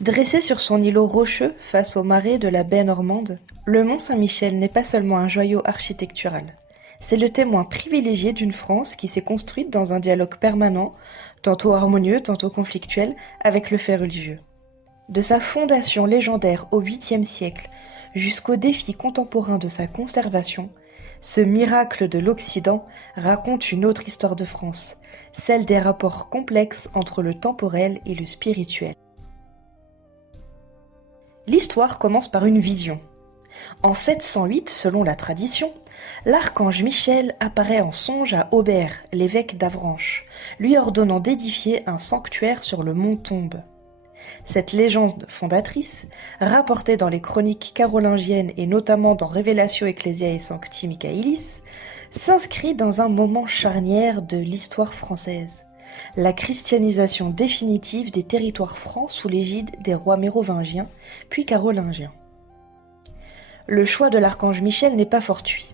Dressé sur son îlot rocheux face aux marées de la baie normande, le mont Saint-Michel n'est pas seulement un joyau architectural. C'est le témoin privilégié d'une France qui s'est construite dans un dialogue permanent, tantôt harmonieux, tantôt conflictuel, avec le fait religieux. De sa fondation légendaire au 8e siècle jusqu'aux défis contemporains de sa conservation, ce miracle de l'Occident raconte une autre histoire de France, celle des rapports complexes entre le temporel et le spirituel. L'histoire commence par une vision. En 708, selon la tradition, l'archange Michel apparaît en songe à Aubert, l'évêque d'Avranches, lui ordonnant d'édifier un sanctuaire sur le mont Tombe. Cette légende fondatrice, rapportée dans les chroniques carolingiennes et notamment dans Revelatio Ecclesiae Sancti Michaelis, s'inscrit dans un moment charnière de l'histoire française, la christianisation définitive des territoires francs sous l'égide des rois mérovingiens, puis carolingiens. Le choix de l'archange Michel n'est pas fortuit.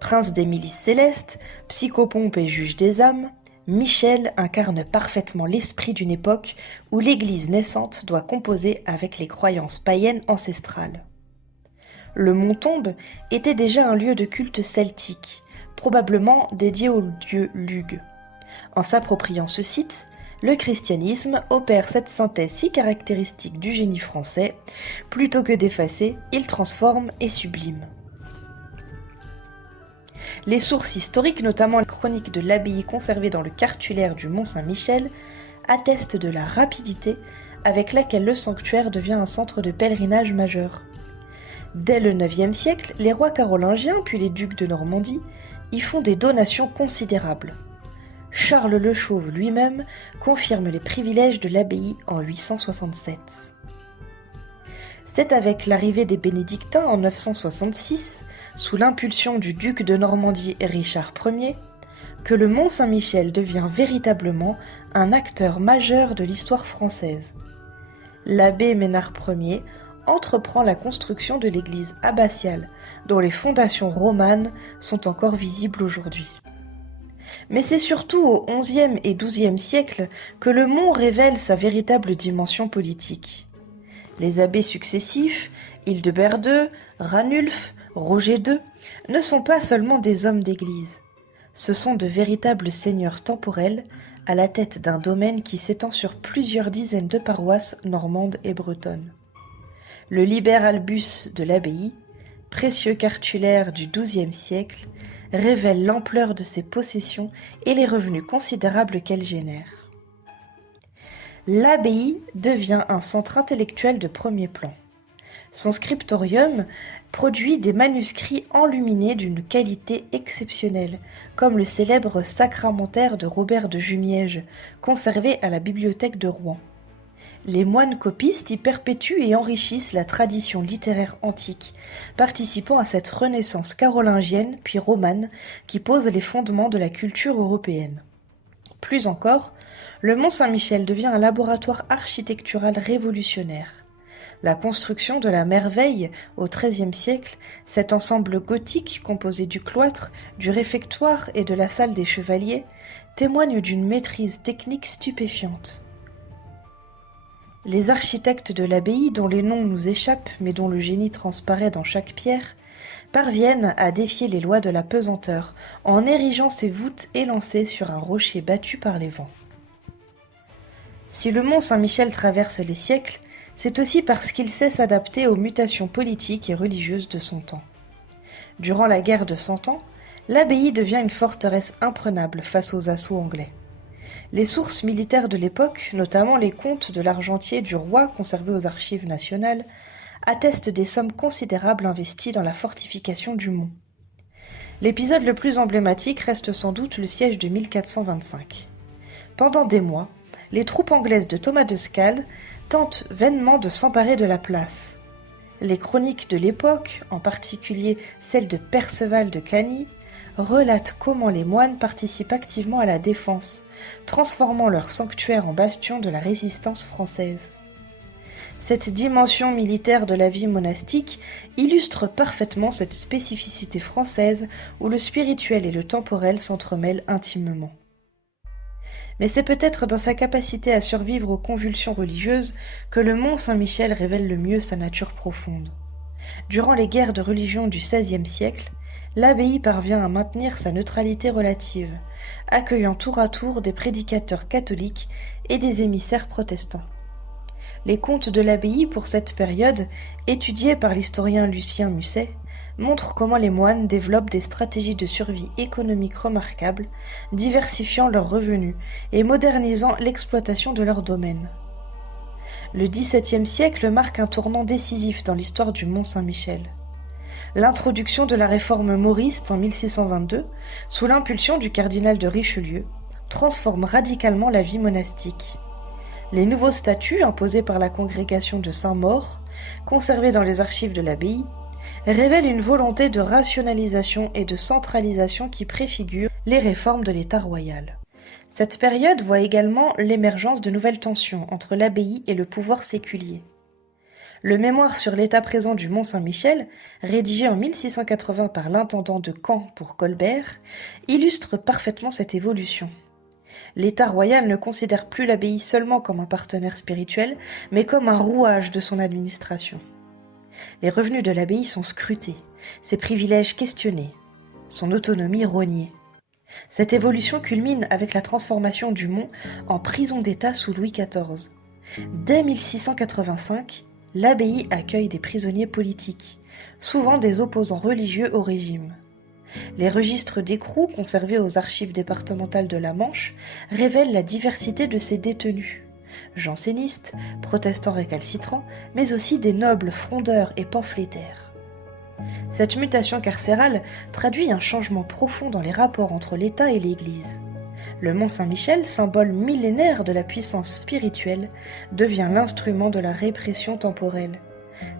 Prince des milices célestes, psychopompe et juge des âmes, Michel incarne parfaitement l'esprit d'une époque où l'Église naissante doit composer avec les croyances païennes ancestrales. Le mont Tombe était déjà un lieu de culte celtique, probablement dédié au dieu Lugh. En s'appropriant ce site, le christianisme opère cette synthèse si caractéristique du génie français. Plutôt que d'effacer, il transforme et sublime. Les sources historiques, notamment les chroniques de l'abbaye conservées dans le cartulaire du Mont Saint-Michel, attestent de la rapidité avec laquelle le sanctuaire devient un centre de pèlerinage majeur. Dès le IXe siècle, les rois carolingiens puis les ducs de Normandie y font des donations considérables. Charles le Chauve lui-même confirme les privilèges de l'abbaye en 867. C'est avec l'arrivée des bénédictins en 966, sous l'impulsion du duc de Normandie Richard Ier, que le Mont Saint-Michel devient véritablement un acteur majeur de l'histoire française. L'abbé Ménard Ier entreprend la construction de l'église abbatiale, dont les fondations romanes sont encore visibles aujourd'hui. Mais c'est surtout au XIe et XIIe siècle que le mont révèle sa véritable dimension politique. Les abbés successifs, Hildebert II, Ranulphe, Roger II, ne sont pas seulement des hommes d'église. Ce sont de véritables seigneurs temporels à la tête d'un domaine qui s'étend sur plusieurs dizaines de paroisses normandes et bretonnes. Le Liber Albus de l'abbaye, précieux cartulaire du XIIe siècle, révèle l'ampleur de ses possessions et les revenus considérables qu'elle génère. L'abbaye devient un centre intellectuel de premier plan. Son scriptorium produit des manuscrits enluminés d'une qualité exceptionnelle, comme le célèbre Sacramentaire de Robert de Jumièges, conservé à la bibliothèque de Rouen. Les moines copistes y perpétuent et enrichissent la tradition littéraire antique, participant à cette renaissance carolingienne puis romane qui pose les fondements de la culture européenne. Plus encore, le Mont Saint-Michel devient un laboratoire architectural révolutionnaire. La construction de la Merveille au XIIIe siècle, cet ensemble gothique composé du cloître, du réfectoire et de la salle des chevaliers, témoigne d'une maîtrise technique stupéfiante. Les architectes de l'abbaye, dont les noms nous échappent mais dont le génie transparaît dans chaque pierre, parviennent à défier les lois de la pesanteur en érigeant ces voûtes élancées sur un rocher battu par les vents. Si le Mont Saint-Michel traverse les siècles, c'est aussi parce qu'il sait s'adapter aux mutations politiques et religieuses de son temps. Durant la guerre de Cent Ans, l'abbaye devient une forteresse imprenable face aux assauts anglais. Les sources militaires de l'époque, notamment les comptes de l'argentier du roi conservés aux archives nationales, attestent des sommes considérables investies dans la fortification du mont. L'épisode le plus emblématique reste sans doute le siège de 1425. Pendant des mois, les troupes anglaises de Thomas de Scald tentent vainement de s'emparer de la place. Les chroniques de l'époque, en particulier celle de Perceval de Cagny, relatent comment les moines participent activement à la défense, transformant leur sanctuaire en bastion de la résistance française. Cette dimension militaire de la vie monastique illustre parfaitement cette spécificité française où le spirituel et le temporel s'entremêlent intimement. Mais c'est peut-être dans sa capacité à survivre aux convulsions religieuses que le mont Saint-Michel révèle le mieux sa nature profonde. Durant les guerres de religion du XVIe siècle, l'abbaye parvient à maintenir sa neutralité relative, accueillant tour à tour des prédicateurs catholiques et des émissaires protestants. Les contes de l'abbaye pour cette période, étudiés par l'historien Lucien Musset, montrent comment les moines développent des stratégies de survie économique remarquables, diversifiant leurs revenus et modernisant l'exploitation de leur domaine. Le XVIIe siècle marque un tournant décisif dans l'histoire du Mont Saint-Michel. L'introduction de la réforme mauriste en 1622, sous l'impulsion du cardinal de Richelieu, transforme radicalement la vie monastique. Les nouveaux statuts imposés par la congrégation de Saint-Maur, conservés dans les archives de l'abbaye, révèlent une volonté de rationalisation et de centralisation qui préfigure les réformes de l'État royal. Cette période voit également l'émergence de nouvelles tensions entre l'abbaye et le pouvoir séculier. Le mémoire sur l'état présent du Mont Saint-Michel, rédigé en 1680 par l'intendant de Caen pour Colbert, illustre parfaitement cette évolution. L'État royal ne considère plus l'abbaye seulement comme un partenaire spirituel, mais comme un rouage de son administration. Les revenus de l'abbaye sont scrutés, ses privilèges questionnés, son autonomie rognée. Cette évolution culmine avec la transformation du Mont en prison d'État sous Louis XIV. Dès 1685, l'abbaye accueille des prisonniers politiques, souvent des opposants religieux au régime. Les registres d'écrous conservés aux archives départementales de la Manche révèlent la diversité de ces détenus. Jansénistes, protestants récalcitrants, mais aussi des nobles frondeurs et pamphlétaires. Cette mutation carcérale traduit un changement profond dans les rapports entre l'État et l'Église. Le Mont Saint-Michel, symbole millénaire de la puissance spirituelle, devient l'instrument de la répression temporelle.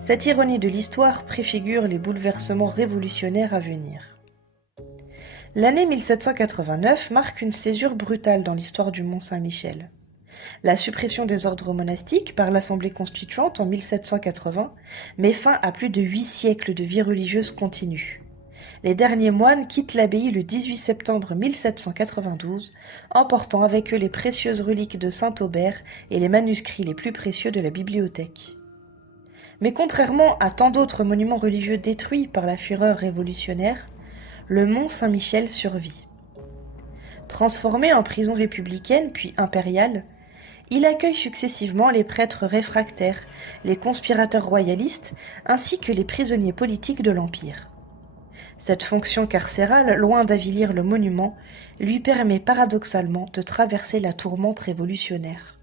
Cette ironie de l'histoire préfigure les bouleversements révolutionnaires à venir. L'année 1789 marque une césure brutale dans l'histoire du Mont Saint-Michel. La suppression des ordres monastiques par l'Assemblée constituante en 1780 met fin à plus de 8 siècles de vie religieuse continue. Les derniers moines quittent l'abbaye le 18 septembre 1792, emportant avec eux les précieuses reliques de Saint-Aubert et les manuscrits les plus précieux de la bibliothèque. Mais contrairement à tant d'autres monuments religieux détruits par la fureur révolutionnaire, le Mont Saint-Michel survit. Transformé en prison républicaine puis impériale, il accueille successivement les prêtres réfractaires, les conspirateurs royalistes, ainsi que les prisonniers politiques de l'Empire. Cette fonction carcérale, loin d'avilir le monument, lui permet paradoxalement de traverser la tourmente révolutionnaire.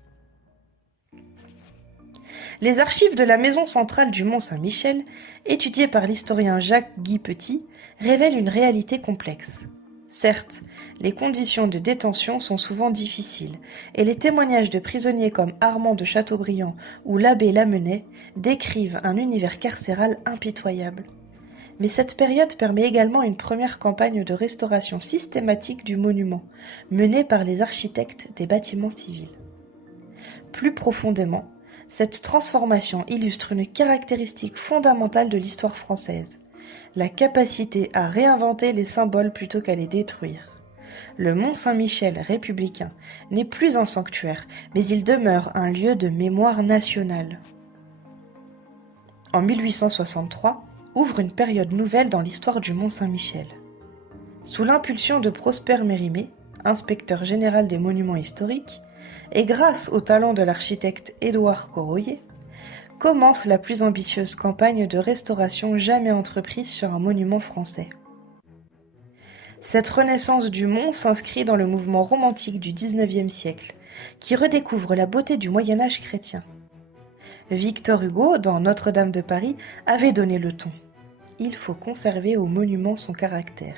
Les archives de la maison centrale du Mont Saint-Michel, étudiées par l'historien Jacques-Guy Petit, révèlent une réalité complexe. Certes, les conditions de détention sont souvent difficiles, et les témoignages de prisonniers comme Armand de Chateaubriand ou l'abbé Lamennais décrivent un univers carcéral impitoyable. Mais cette période permet également une première campagne de restauration systématique du monument, menée par les architectes des bâtiments civils. Plus profondément, cette transformation illustre une caractéristique fondamentale de l'histoire française, la capacité à réinventer les symboles plutôt qu'à les détruire. Le Mont Saint-Michel républicain n'est plus un sanctuaire, mais il demeure un lieu de mémoire nationale. En 1863, ouvre une période nouvelle dans l'histoire du Mont Saint-Michel. Sous l'impulsion de Prosper Mérimée, inspecteur général des monuments historiques, et grâce au talent de l'architecte Édouard Corroyer, commence la plus ambitieuse campagne de restauration jamais entreprise sur un monument français. Cette renaissance du mont s'inscrit dans le mouvement romantique du XIXe siècle, qui redécouvre la beauté du Moyen-Âge chrétien. Victor Hugo, dans Notre-Dame de Paris, avait donné le ton. Il faut conserver au monument son caractère.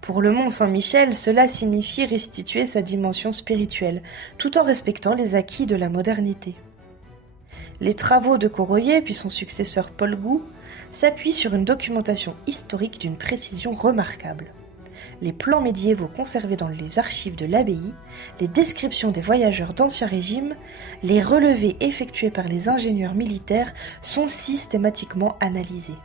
Pour le Mont Saint-Michel, cela signifie restituer sa dimension spirituelle, tout en respectant les acquis de la modernité. Les travaux de Corroyer, puis son successeur Paul Gou, s'appuient sur une documentation historique d'une précision remarquable. Les plans médiévaux conservés dans les archives de l'abbaye, les descriptions des voyageurs d'Ancien Régime, les relevés effectués par les ingénieurs militaires sont systématiquement analysés.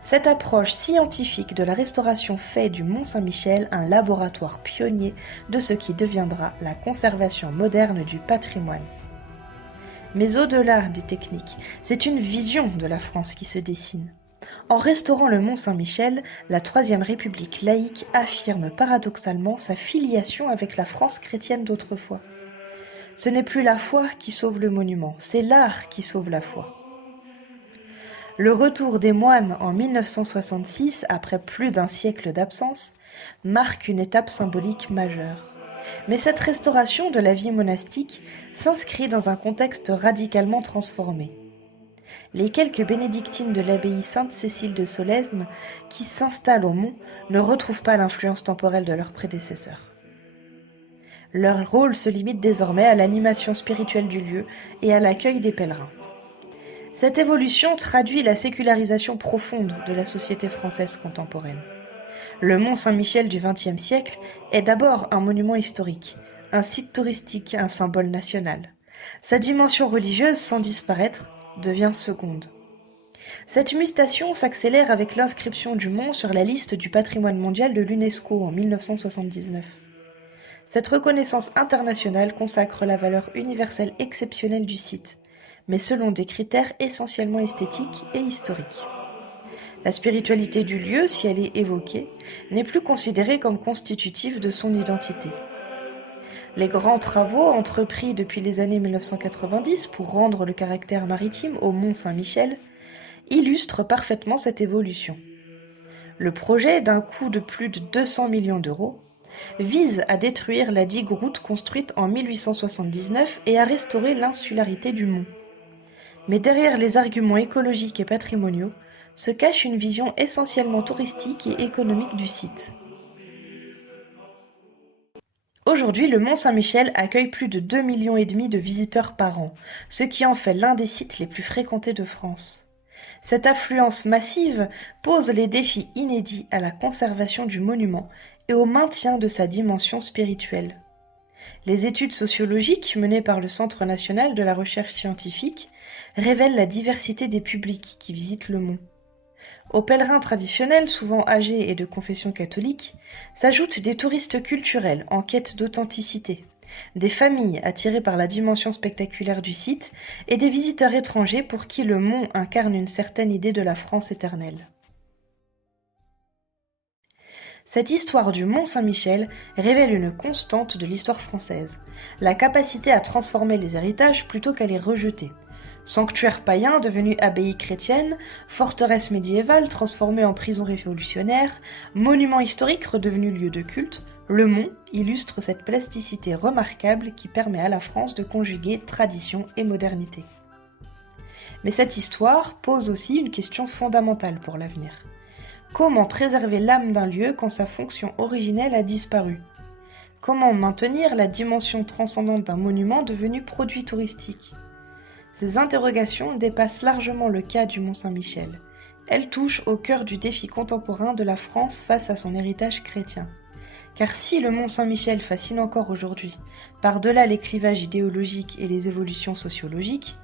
Cette approche scientifique de la restauration fait du Mont-Saint-Michel un laboratoire pionnier de ce qui deviendra la conservation moderne du patrimoine. Mais au-delà des techniques, c'est une vision de la France qui se dessine. En restaurant le Mont-Saint-Michel, la Troisième République laïque affirme paradoxalement sa filiation avec la France chrétienne d'autrefois. Ce n'est plus la foi qui sauve le monument, c'est l'art qui sauve la foi. Le retour des moines en 1966, après plus d'un siècle d'absence, marque une étape symbolique majeure. Mais cette restauration de la vie monastique s'inscrit dans un contexte radicalement transformé. Les quelques bénédictines de l'abbaye Sainte-Cécile de Solesmes qui s'installent au Mont ne retrouvent pas l'influence temporelle de leurs prédécesseurs. Leur rôle se limite désormais à l'animation spirituelle du lieu et à l'accueil des pèlerins. Cette évolution traduit la sécularisation profonde de la société française contemporaine. Le Mont Saint-Michel du XXe siècle est d'abord un monument historique, un site touristique, un symbole national. Sa dimension religieuse, sans disparaître, devient seconde. Cette mutation s'accélère avec l'inscription du mont sur la liste du patrimoine mondial de l'UNESCO en 1979. Cette reconnaissance internationale consacre la valeur universelle exceptionnelle du site, mais selon des critères essentiellement esthétiques et historiques. La spiritualité du lieu, si elle est évoquée, n'est plus considérée comme constitutive de son identité. Les grands travaux entrepris depuis les années 1990 pour rendre le caractère maritime au Mont Saint-Michel illustrent parfaitement cette évolution. Le projet, d'un coût de plus de 200 millions d'euros, vise à détruire la digue route construite en 1879 et à restaurer l'insularité du mont. Mais derrière les arguments écologiques et patrimoniaux se cache une vision essentiellement touristique et économique du site. Aujourd'hui, le Mont Saint-Michel accueille plus de 2,5 millions de visiteurs par an, ce qui en fait l'un des sites les plus fréquentés de France. Cette affluence massive pose les défis inédits à la conservation du monument et au maintien de sa dimension spirituelle. Les études sociologiques menées par le Centre national de la recherche scientifique révèlent la diversité des publics qui visitent le mont. Aux pèlerins traditionnels, souvent âgés et de confession catholique, s'ajoutent des touristes culturels en quête d'authenticité, des familles attirées par la dimension spectaculaire du site et des visiteurs étrangers pour qui le mont incarne une certaine idée de la France éternelle. Cette histoire du Mont Saint-Michel révèle une constante de l'histoire française, la capacité à transformer les héritages plutôt qu'à les rejeter. Sanctuaire païen devenu abbaye chrétienne, forteresse médiévale transformée en prison révolutionnaire, monument historique redevenu lieu de culte, le Mont illustre cette plasticité remarquable qui permet à la France de conjuguer tradition et modernité. Mais cette histoire pose aussi une question fondamentale pour l'avenir. Comment préserver l'âme d'un lieu quand sa fonction originelle a disparu ? Comment maintenir la dimension transcendante d'un monument devenu produit touristique ? Ces interrogations dépassent largement le cas du Mont Saint-Michel. Elles touchent au cœur du défi contemporain de la France face à son héritage chrétien. Car si le Mont Saint-Michel fascine encore aujourd'hui, par-delà les clivages idéologiques et les évolutions sociologiques,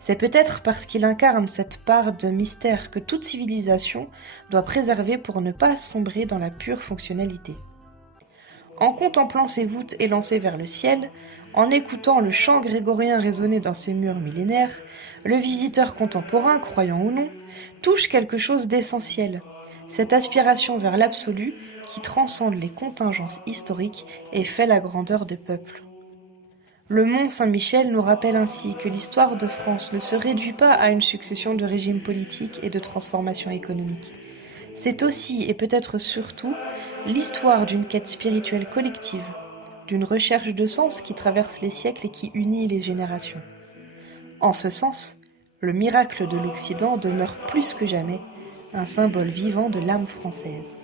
c'est peut-être parce qu'il incarne cette part de mystère que toute civilisation doit préserver pour ne pas sombrer dans la pure fonctionnalité. En contemplant ses voûtes élancées vers le ciel, en écoutant le chant grégorien résonner dans ses murs millénaires, le visiteur contemporain, croyant ou non, touche quelque chose d'essentiel, cette aspiration vers l'absolu qui transcende les contingences historiques et fait la grandeur des peuples. Le Mont Saint-Michel nous rappelle ainsi que l'histoire de France ne se réduit pas à une succession de régimes politiques et de transformations économiques. C'est aussi, et peut-être surtout, l'histoire d'une quête spirituelle collective, d'une recherche de sens qui traverse les siècles et qui unit les générations. En ce sens, le miracle de l'Occident demeure plus que jamais un symbole vivant de l'âme française.